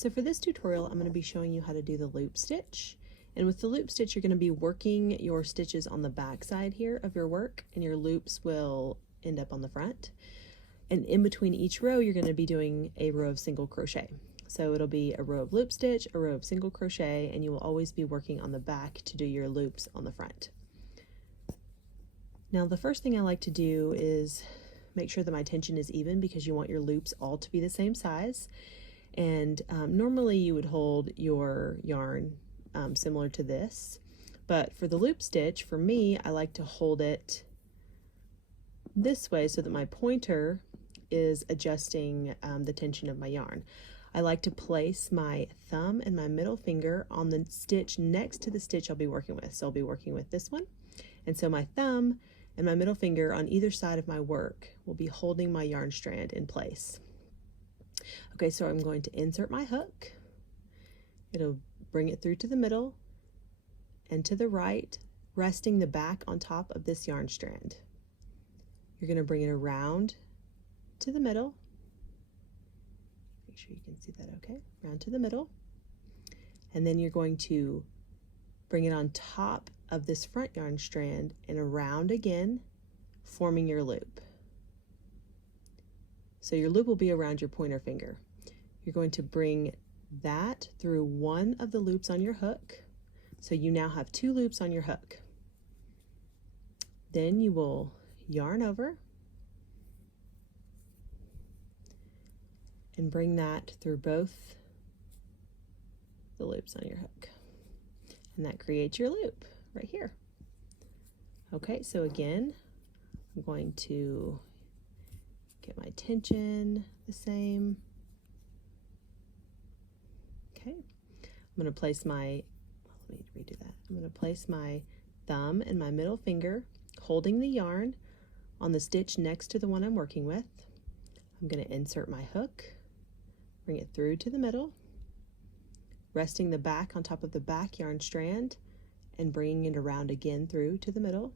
So for this tutorial, I'm going to be showing you how to do the loop stitch. And with the loop stitch, you're going to be working your stitches on the back side here of your work, and your loops will end up on the front. And in between each row, you're going to be doing a row of single crochet. So it'll be a row of loop stitch, a row of single crochet, and you will always be working on the back to do your loops on the front. Now, the first thing I like to do is make sure that my tension is even, because you want your loops all to be the same size. And normally you would hold your yarn similar to this, but for the loop stitch, for me, I like to hold it this way so that my pointer is adjusting the tension of my yarn. I like to place my thumb and my middle finger on the stitch next to the stitch I'll be working with. So I'll be working with this one, and so my thumb and my middle finger on either side of my work will be holding my yarn strand in place. Okay, so I'm going to insert my hook. It'll bring it through to the middle and to the right, resting the back on top of this yarn strand. You're going to bring it around to the middle. Make sure you can see that okay. Around to the middle. And then you're going to bring it on top of this front yarn strand and around again, forming your loop. So your loop will be around your pointer finger. You're going to bring that through one of the loops on your hook. So you now have two loops on your hook. Then you will yarn over and bring that through both the loops on your hook. And that creates your loop right here. Okay, so again, I'm going to get my tension the same. Okay, I'm going to place my, let me redo that. I'm going to place my thumb and my middle finger holding the yarn on the stitch next to the one I'm working with. I'm going to insert my hook, bring it through to the middle, resting the back on top of the back yarn strand and bringing it around again through to the middle.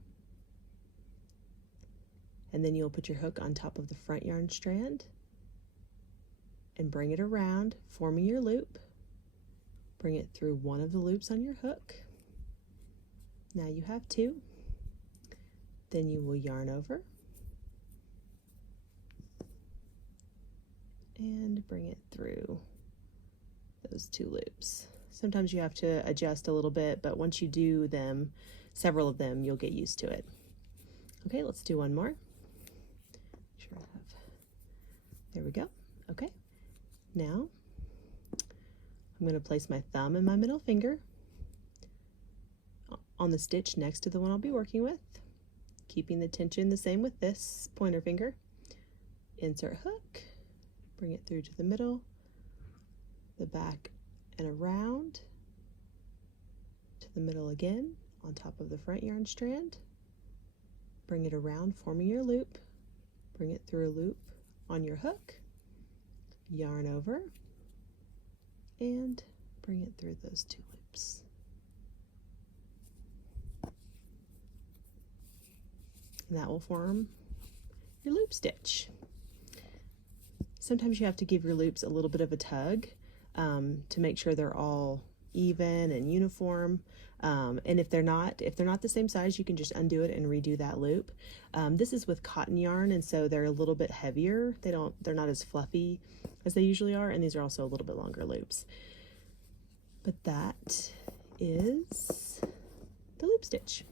And then you'll put your hook on top of the front yarn strand and bring it around, forming your loop. Bring it through one of the loops on your hook. Now you have two. Then you will yarn over and bring it through those two loops. Sometimes you have to adjust a little bit, but once you do them, several of them, you'll get used to it. Okay, let's do one more. Sure I have. There we go. Okay, now I'm going to place my thumb and my middle finger on the stitch next to the one I'll be working with, keeping the tension the same with this pointer finger. Insert hook, bring it through to the middle, the back and around to the middle again on top of the front yarn strand. Bring it around, forming your loop. Bring it through a loop on your hook, yarn over, and bring it through those two loops. And that will form your loop stitch. Sometimes you have to give your loops a little bit of a tug to make sure they're all even and uniform. And if they're not the same size, you can just undo it and redo that loop. This is with cotton yarn, and so they're a little bit heavier. They're not as fluffy as they usually are, and these are also a little bit longer loops. But that is the loop stitch.